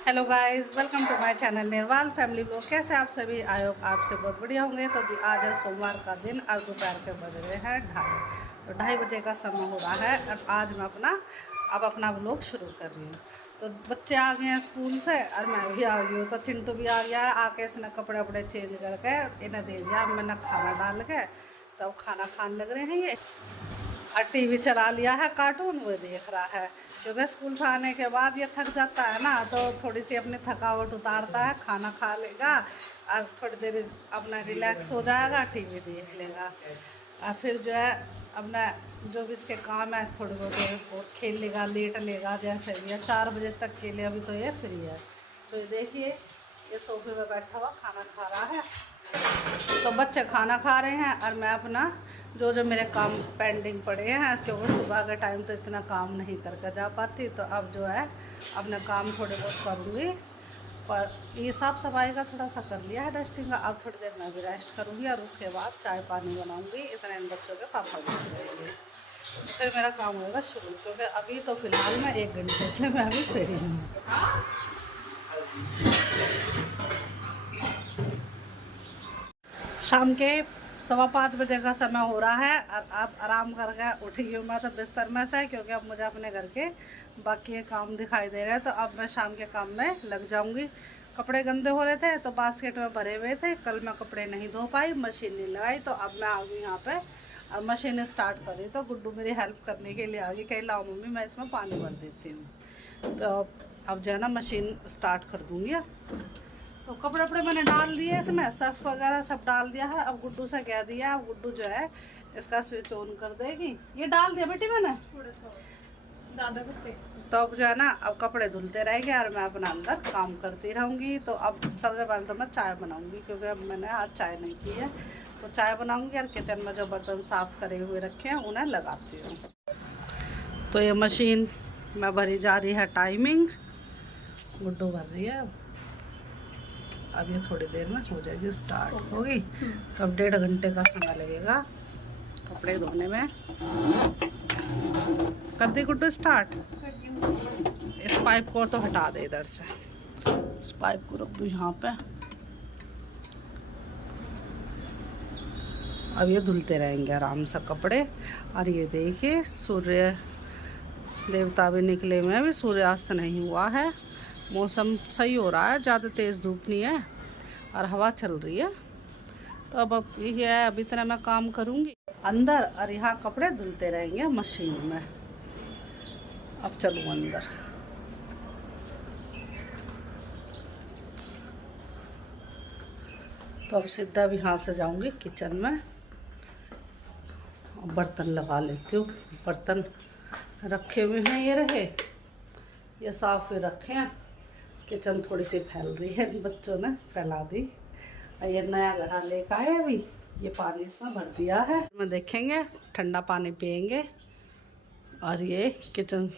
Hello guys, welcome to my channel Nirwal family blog. कैसे आप सभी? आए हो आपसे बहुत बढ़िया होंगे। तो जी आज है सोमवार का दिन और दोपहर के बज रहे हैं 2:30। तो 2:30 बजे का समय हो रहा है और आज मैं अपना ब्लॉग शुरू कर रही हूँ। तो बच्चे आ गए हैं स्कूल से और मैं भी आ गई हूँ। तो चिंटू भी आ गया है। आके इसने कपड़े वपड़े चेंज करके इन्हें दे दिया। मैंने खाना डाल के तो खाना खाने लग रहे हैं ये। और टीवी चला लिया है, कार्टून वो देख रहा है। क्योंकि स्कूल से आने के बाद ये थक जाता है ना, तो थोड़ी सी अपनी थकावट उतारता है, खाना खा लेगा और थोड़ी देर अपना रिलैक्स हो जाएगा, टीवी देख लेगा। और फिर जो है अपना जो भी इसके काम है थोड़ी बहुत खेल लेगा, लेट लेगा, जैसे भी है। 4 बजे तक के लिए अभी तो ये फ्री है। तो ये देखिए ये सोफे पे बैठा हुआ खाना खा रहा है। तो बच्चे खाना खा रहे हैं और मैं अपना जो मेरे काम पेंडिंग पड़े हैं, क्योंकि सुबह के टाइम तो इतना काम नहीं करके जा पाती। तो अब जो है अपने काम थोड़े बहुत करूँगी। पर ये साफ़ सफाई का थोड़ा सा कर लिया है, डस्टिंग का। अब थोड़ी देर मैं भी रेस्ट करूँगी और उसके बाद चाय पानी बनाऊँगी। इतने इन बच्चों के पापा भी रहेंगे, फिर मेरा काम होगा शुरू। क्योंकि अभी तो फ़िलहाल मैं 1 घंटे से मैं अभी फ्री हूँ। शाम के 5:15 बजे का समय हो रहा है और अब आराम करके उठी हूँ मैं तो बिस्तर में से, क्योंकि अब मुझे अपने घर के बाकी काम दिखाई दे रहे हैं। तो अब मैं शाम के काम में लग जाऊँगी। कपड़े गंदे हो रहे थे तो बास्केट में भरे हुए थे, कल मैं कपड़े नहीं धो पाई, मशीन नहीं लगाई। तो अब मैं आ गई यहाँ पे और मशीन स्टार्ट कर रही। तो गुड्डू मेरी हेल्प करने के लिए आ गई, कहीं लाओ मम्मी मैं इसमें पानी भर देती हूँ। तो अब जो है ना मशीन स्टार्ट कर दूँगी। तो कपड़े वपड़े मैंने डाल दिए, इसमें सर्फ वगैरह सब डाल दिया है। अब गुड्डू से कह दिया, अब गुड्डू जो है इसका स्विच ऑन कर देगी। ये डाल दिया बेटी मैंने थोड़ा सा दादा को। तो अब जो है ना अब कपड़े धुलते रहेंगे और मैं अपना अंदर काम करती रहूँगी। तो अब सबसे पहले तो मैं चाय बनाऊँगी, क्योंकि अब मैंने आज चाय नहीं की है। तो चाय बनाऊँगी और किचन में जो बर्तन साफ़ करे हुए रखे हैं उन्हें लगाती हूँ। तो ये मशीन में भरी जा रही है टाइमिंग, गुड्डू भर रही है। अब ये थोड़ी देर में हो जाएगी, स्टार्ट होगी। तो अब 1.5 घंटे का समय लगेगा कपड़े धोने में। कर दी गुड्डू स्टार्ट। इस पाइप को तो हटा दे इधर से, इस पाइप को रख दूँ यहाँ पे। अब ये धुलते रहेंगे आराम से कपड़े। और ये देखिए सूर्य देवता भी निकले हुए हैं, अभी सूर्यास्त नहीं हुआ है। मौसम सही हो रहा है, ज़्यादा तेज़ धूप नहीं है और हवा चल रही है। तो अब ये है, अभी इतना मैं काम करूँगी अंदर और यहाँ कपड़े धुलते रहेंगे मशीन में। अब चलूँ अंदर। तो अब सीधा भी यहाँ से जाऊँगी किचन में, बर्तन लगा लेती हूँ। बर्तन रखे हुए हैं, ये रहे, ये साफ़ रखे हैं। किचन थोड़ी सी फैल रही है, बच्चों ने फैला दी। ये नया घड़ा लेकर आए, अभी ये पानी इसमें भर दिया है। मैं देखेंगे ठंडा पानी पियेंगे। और ये किचन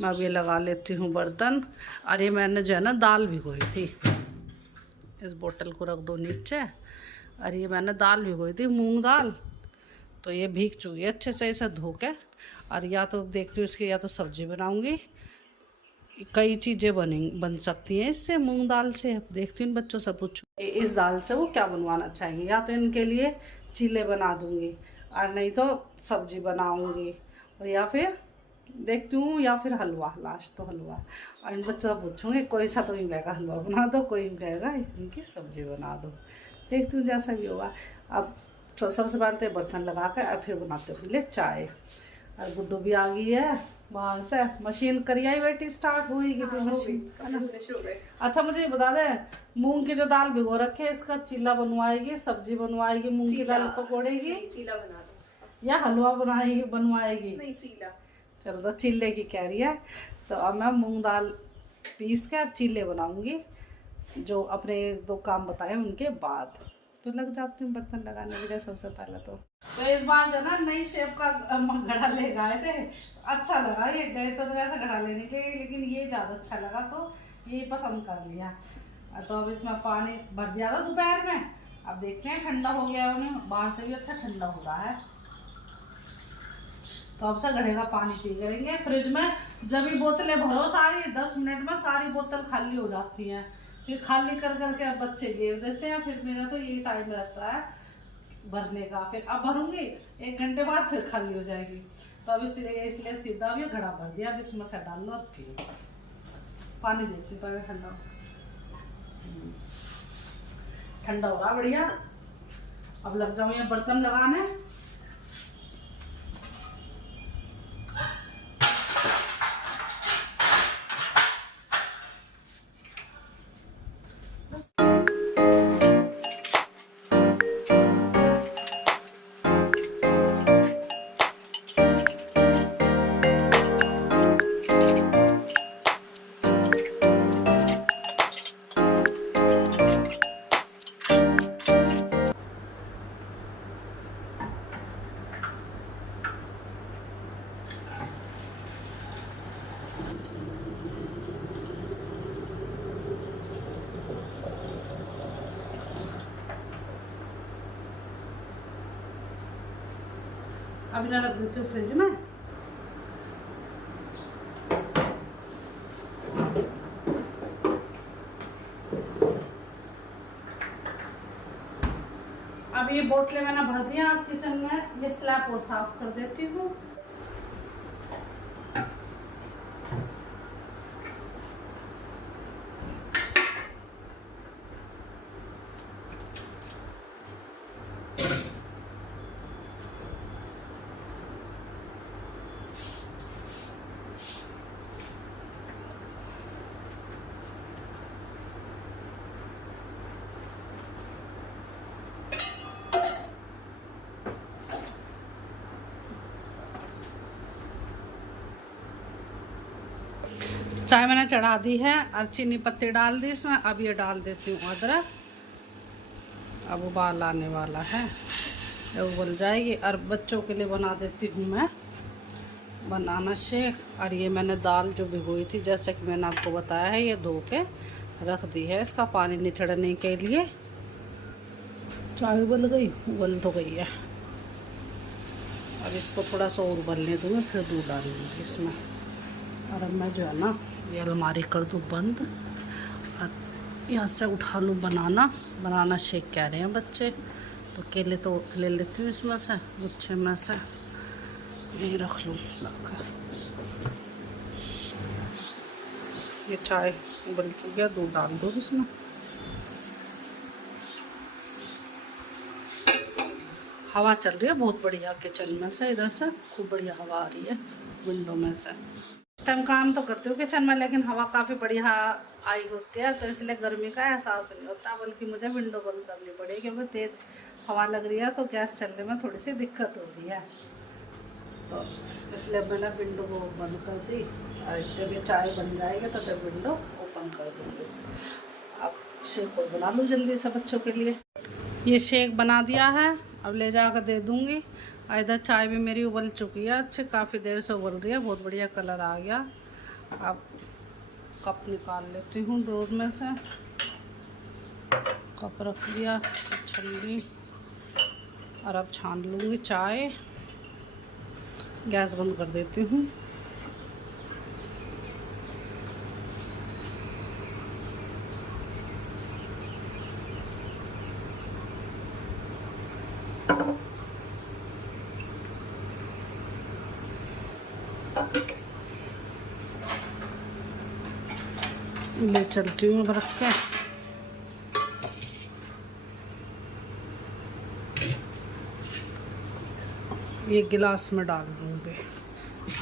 में अब ये लगा लेती हूँ बर्तन। और ये मैंने जो है ना दाल भिगोई थी, इस बोतल को रख दो नीचे। और ये मैंने दाल भिगोई थी, मूंग दाल। तो ये भीग चुकी है अच्छे से, इसे धो के। और या तो देखती हूँ इसकी या तो सब्जी बनाऊँगी, कई चीज़ें बन सकती हैं इससे, मूंग दाल से। देखती हूँ बच्चों से पूछूँ इस दाल से वो क्या बनवाना चाहेंगे, या तो इनके लिए चीले बना दूँगी और नहीं तो सब्जी बनाऊँगी, और या फिर देखती हूँ या फिर हलवा, लास्ट तो हलवा। और इन बच्चों से पूछूँगी, कोई सा तो इन कहेगा हलवा बना दो, कोई इन कहेगा इनकी सब्जी बना दो। देखती हूँ जैसा भी होगा। अब तो सबसे पहले तो बर्तन लगा कर और फिर बनाते हुए ले चाय। और गुड्डू भी आ गई है बाहर से। मशीन करी आई बेटी, स्टार्ट हुई कि मशीन। अच्छा मुझे ये बता दे, मूंग की जो दाल भिगो रखे है इसका चीला बनवाएगी, सब्जी बनवाएगी, मूंग की दाल पकोड़ेगी, चीला बना दो या हलवा बनवाएगी? नहीं, चीला। चलो तो चीले की कह रही है। तो अब मैं मूंग दाल पीस कर चीले बनाऊंगी, जो अपने 2 काम बताए उनके बाद। तो लग जाती हूँ बर्तन लगाने के लिए सबसे पहले। तो इस बार जो ना नई शेप का घड़ा ले गए थे, अच्छा लगा। ये गए तो वैसा घड़ा लेने के लिए, लेकिन ये ज़्यादा अच्छा लगा तो ये पसंद कर लिया। तो अब इसमें पानी भर दिया था दोपहर में। अब देखते हैं, ठंडा हो गया उन्हें, बाहर से भी अच्छा ठंडा हो रहा है। तो अब से घड़े का पानी पी करेंगे। फ्रिज में जब भी बोतलें भरो सारी 10 मिनट में सारी बोतल खाली हो जाती हैं, फिर खाली कर करके अब बच्चे घेर देते हैं। फिर मेरा तो यही टाइम रहता है भरने का। फिर अब भरूंगी 1 घंटे बाद फिर खाली हो जाएगी। तो अब इसलिए सीधा भी घड़ा भर दिया। अब इसमें से डाल लो, अब पियो। पानी देखती पहले ठंडा ठंडा हो रहा बढ़िया। अब लग जाऊँ ये बर्तन लगाने। अभी ना रख देती हूँ फ्रिज में। अब ये बोतलें मैंने भर दिया किचन में। ये स्लैब और साफ कर देती हूँ। चाय मैंने चढ़ा दी है और चीनी पत्ती डाल दी इसमें। अब ये डाल देती हूँ अदरक। अब उबाल आने वाला है, ये उबल जाएगी। और बच्चों के लिए बना देती हूँ मैं बनाना शेक। और ये मैंने दाल जो भिगोई थी, जैसे कि मैंने आपको बताया है, ये धो के रख दी है इसका पानी निचड़ने के लिए। चाय उबल गई, उबल तो गई है। अब इसको थोड़ा सा और उबलने दूँगी, फिर दूध डालूँगी इसमें। और अब मैं जो है ना ये अलमारी कर दूँ बंद और यहाँ से उठा लूँ बनाना शेक कह रहे हैं बच्चे। तो केले तो ले लेती हूँ इसमें से, गुच्छे में से यही रख लूँ लाकर। ये चाय उबल चुकी है, दूध डाल दो इसमें। हवा चल रही है बहुत बढ़िया किचन में से, इधर से खूब बढ़िया हवा आ रही है विंडो में से। इस टाइम काम तो करती हूँ किचन में, लेकिन हवा काफ़ी बढ़िया आई होती है, तो इसलिए गर्मी का एहसास नहीं होता। बल्कि मुझे विंडो बंद करनी पड़ेगी, क्योंकि तेज़ हवा लग रही है तो गैस चलने में थोड़ी सी दिक्कत हो रही है। तो इसलिए मैंने विंडो को बंद कर दी। और जब ये चाय बन जाएगी तो जब विंडो ओपन कर दूँगी। अब शेक को बना लूँ जल्दी से बच्चों के लिए। ये शेक बना दिया है, अब ले जाकर दे दूँगी। इधर चाय भी मेरी उबल चुकी है, अच्छे काफ़ी देर से उबल रही है, बहुत बढ़िया कलर आ गया। अब कप निकाल लेती हूँ ड्रॉर में से। कप रख दिया छल्ली, और अब छान लूँगी चाय। गैस बंद कर देती हूँ। ले चलती हूँ अब रख के। ये गिलास में डाल दूँगी,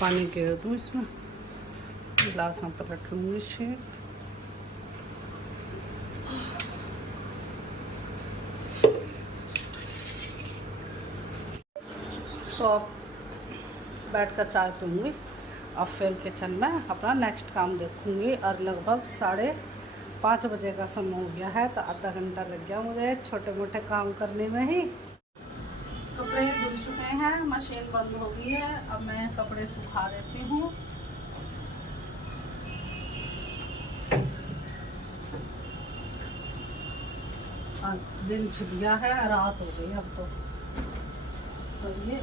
पानी गिर दूँ इसमें, गिलास में पलट लूँगी शेक। तो अब बैठ कर चाय पीऊँगी। अब फिर किचन में अपना नेक्स्ट काम देखूँगी। और लगभग 5:30 बजे का समय हो गया है, तो आधा घंटा लग गया मुझे छोटे मोटे काम करने में ही। कपड़े धुल चुके हैं, मशीन बंद हो गई है। अब मैं कपड़े सुखा देती हूँ। दिन छुप गया है, रात हो गई अब तो ये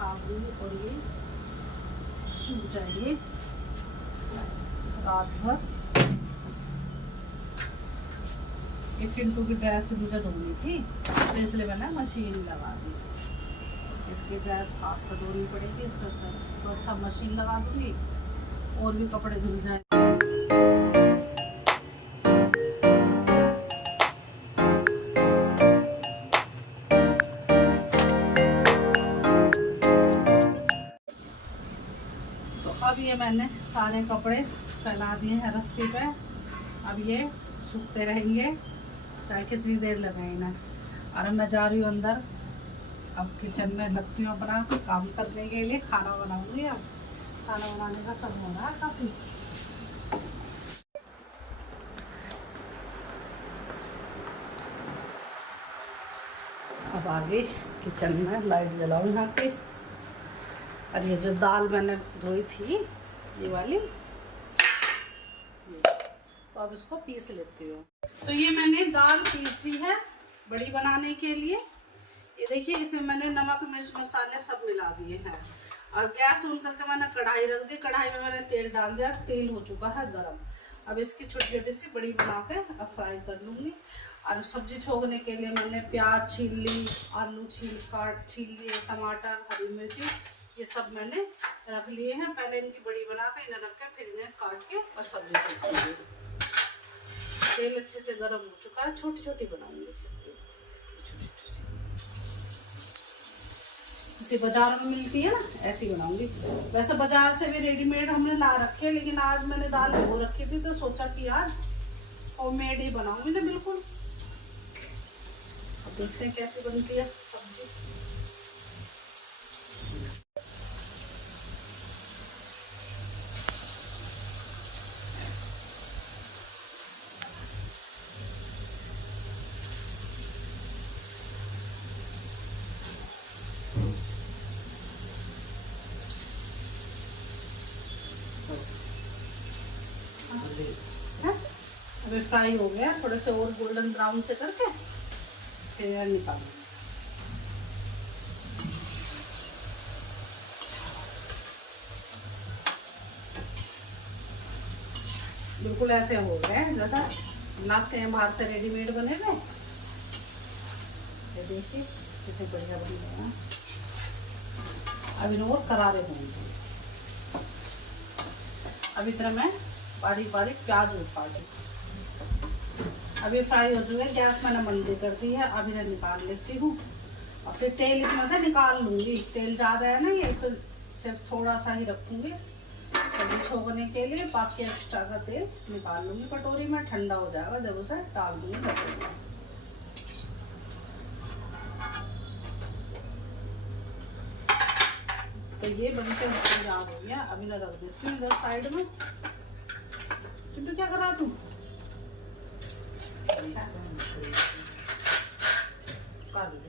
खा दूँगी और ये सूख जाएंगे रात भर। ये चिंटू की ड्रेस मुझे धोनी थी तो इसलिए मैंने मशीन लगा दी। इसकी ड्रेस हाथ से धोनी पड़ेगी, इससे तो अच्छा मशीन लगा दूँगी और भी कपड़े धुल जाएंगे। अब ये मैंने सारे कपड़े फैला दिए हैं रस्सी पे। अब ये सूखते रहेंगे चाहे कितनी देर लगाए ना। और मैं जा रही हूँ अंदर, अब किचन में लगती हूँ अपना काम करने के लिए। खाना बनाऊंगी। अब खाना बनाने का सब हो रहा है काफ़ी। अब आगे किचन में लाइट जलाऊँ यहाँ पे। और ये जो दाल मैंने धोई थी ये वाली, तो अब इसको पीस लेती हूँ। तो ये मैंने दाल पीस दी है बड़ी बनाने के लिए। ये देखिए इसमें मैंने नमक मिर्च मसाले सब मिला दिए हैं। और गैस ऑन करके मैंने कढ़ाई रख दी। कढ़ाई में मैंने तेल डाल दिया, तेल हो चुका है गरम। अब इसकी छोटी छोटी सी बड़ी बना के अब फ्राई कर लूँगी। और सब्जी छोकने के लिए मैंने प्याज छील ली, आलू छील लिए, टमाटर, हरी मिर्ची ये सब मैंने रख लिए हैं। पहले इनकी बड़ी बना के इन्हें रख के फिर इन्हें काट के और सब्जी छोकूंगी। तेल अच्छे से गर्म हो चुका है। छोटी छोटी बनाऊंगी, छोटी सी जैसे बाजार में मिलती है ना ऐसी बनाऊंगी। वैसे बाजार से भी रेडीमेड हमने ला रखे, लेकिन आज मैंने दाल भिगो रखी थी तो सोचा कि आज होममेड ही बनाऊंगी ना बिल्कुल। अब देखते हैं कैसे बनती है सब्जी। अभी फ्राई हो गया, थोड़े से और गोल्डन ब्राउन से करके फिर निकालूंगी। बिल्कुल ऐसे हो गए जैसा लाते हैं बाहर से रेडीमेड बने हुए। ये देखिए कितने बढ़िया बन गए हैं। अब इन और करारे होंगे। अब इतना मैं बारीक बारीक प्याज काटूँ। अभी फ्राई हो चुके हैं। गैस मैंने मंदी कर दी है। अब इन्हें निकाल लेती हूँ और फिर तेल इसमें से निकाल लूँगी। तेल ज़्यादा है ना ये, तो सिर्फ थोड़ा सा ही रखूँगी सब्जी छोकने के लिए। बाकी एक्स्ट्रा का तेल निकाल लूँगी कटोरी में। ठंडा हो जाएगा जब उसे डाल दूँगी कटोरी में। तो ये बनके तैयार हो गया। अभी मैं रख देती हूँ इधर साइड में। चिंटू क्या कर रहा तू? कर ले।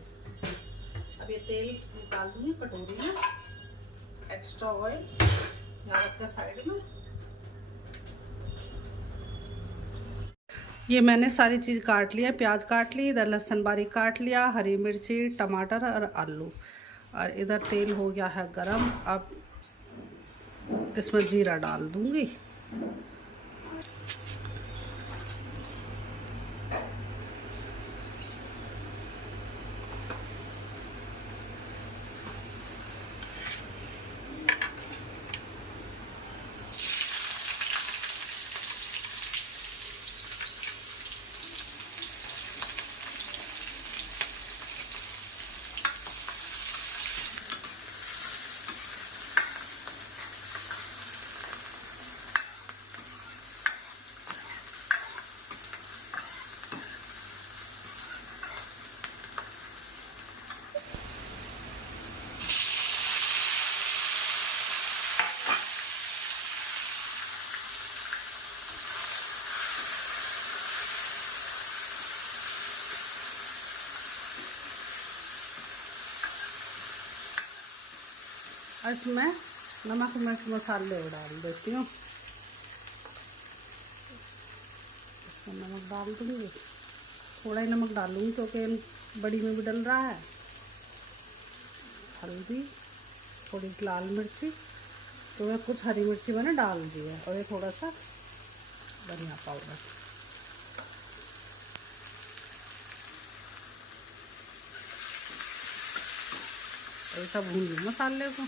अब ये तेल निकाल दूंगी कटोरी में। एक्स्ट्रा ऑयल यहाँ रखते साइड में। ये मैंने सारी चीज़ काट लिया। प्याज काट ली, इधर लहसुन बारीक काट लिया, हरी मिर्ची, टमाटर और आलू। और इधर तेल हो गया है गरम। अब इसमें जीरा डाल दूंगी। इसमें नमक मिर्च मसाले डाल देती हूँ। इसमें नमक डाल दूँगी, थोड़ा ही नमक डालूँगी क्योंकि बड़ी में भी डल रहा है। हल्दी, थोड़ी लाल मिर्ची, तो मैं कुछ हरी मिर्ची मैंने डाल दी है, और ये थोड़ा सा धनिया पाउडर। ऐसा भून लूँ मसाले को,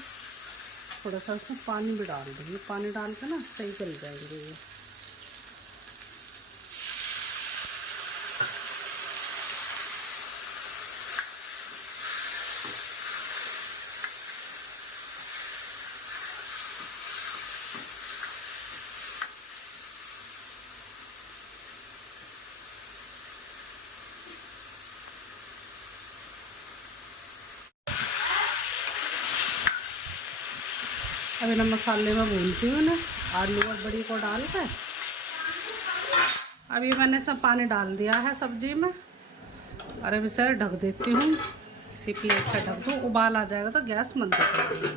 थोड़ा सा उसमें पानी भी डाल दूँगी, पानी डाल के ना सही गल जाएंगे ये। अभी ना मसाले में भूनती हूँ ना, आलू और बड़ी को डाल कर। अभी मैंने सब पानी डाल दिया है सब्जी में, और अभी सर ढक देती हूँ, इसी प्लेट से ढक दूँ। उबाल आ जाएगा तो गैस बंद कर दूँगी।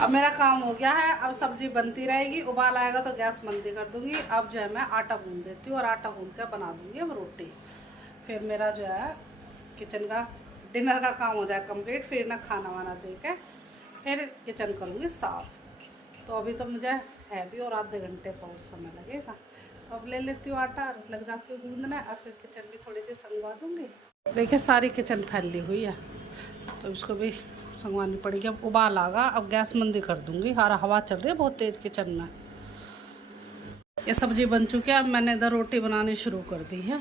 अब मेरा काम हो गया है, अब सब्जी बनती रहेगी, उबाल आएगा तो गैस बंद कर दूँगी। अब जो है मैं आटा गूँध देती हूँ, और आटा गूँध कर बना दूँगी अब रोटी। फिर मेरा जो है किचन का डिनर का काम हो जाए कंप्लीट। फिर ना खाना वाना दे के फिर किचन करूँगी साफ़। तो अभी तो मुझे है भी और आधे घंटे पर समय लगेगा। तो अब ले लेती हूँ आटा, लग जाती हूँ गूँधने, और फिर किचन भी थोड़ी सी संगवा दूँगी। देखिए सारी किचन फैली हुई है, तो इसको भी संगवानी पड़ेगी। अब उबाल आगा, अब गैस मंदी कर दूँगी। हवा चल रही है बहुत तेज़ किचन में। ये सब्ज़ी बन चुकी है, अब मैंने इधर रोटी बनानी शुरू कर दी है।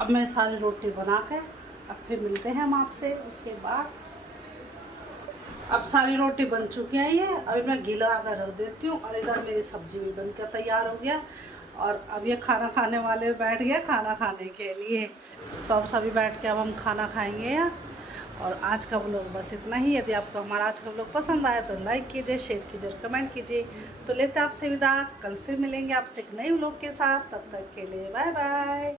अब मैं सारी रोटी बना के अब फिर मिलते हैं हम आपसे उसके बाद। अब सारी रोटी बन चुकी है ये, अभी मैं गीला आकर रख देती हूँ। और इधर मेरी सब्जी भी बनकर तैयार हो गया, और अब ये खाना खाने वाले बैठ गए खाना खाने के लिए। तो अब सभी बैठ के अब हम खाना खाएंगे यहाँ। और आज का व्लॉग बस इतना ही। यदि आपको हमारा आज का व्लॉग पसंद आया तो लाइक कीजिए, शेयर कीजिए और कमेंट कीजिए। तो लेते आपसे विदा, कल फिर मिलेंगे आपसे एक नए व्लॉग के साथ। तब तक के लिए बाय बाय।